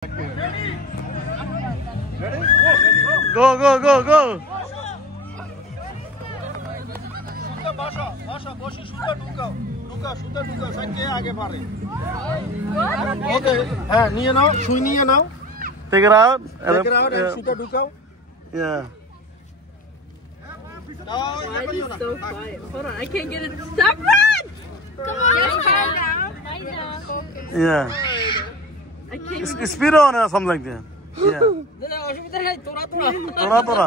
Go. Okay. নিয়ে নাও, সুই নিয়ে নাও। Take it out. Take it out and সুইটা ঢুকাও। Yeah. Why is it so quiet? Hold on, I can't get it. Stop! Run! Come on! Just calm down. Yeah. I can't. Speed on or something like that. Yeah. Tora.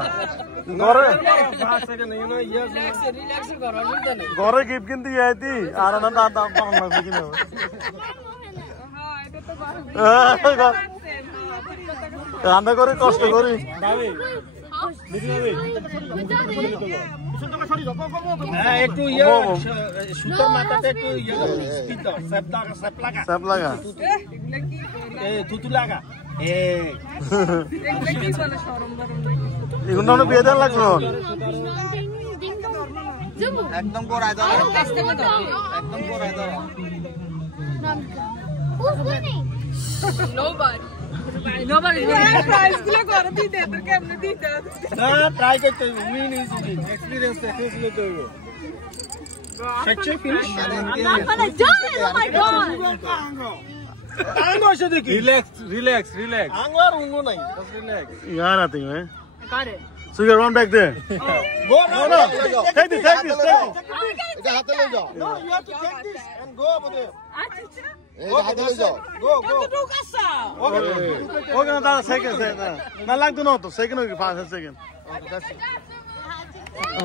Gore keep kinti aiti. Arana da bang na begin. Anda kore kosto kori. একটু সুতার মাথাতে একটু speed দাও, sap লাগা। থুতু লাগা। এগুলো না বিয়ে দেন লাগলো। একদম গোড়ায় দাও। একদম গোড়ায় দাও। Who's winning? Nobody. Prize গুলো করে দিতে তো কেমনে দিতে? না ট্রাই করতে উইন ইজ উইন এক্সপেরিয়েন্স দেখতে হবে section finish I'm not gonna do it. Oh my god. আঙ্গো এসে দেখি Relax. আঙ্গো আর উঙ্গো নাই just relax Yaar nothing, man. I got it. So you run back there. Go No. Take this. এটা হাতে লই যাও no you have to take this and go over there এটা হাতে লই যাও গো Okay, na second. Na lag do no to second hogi 5 second.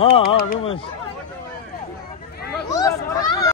Ha, 2 minutes.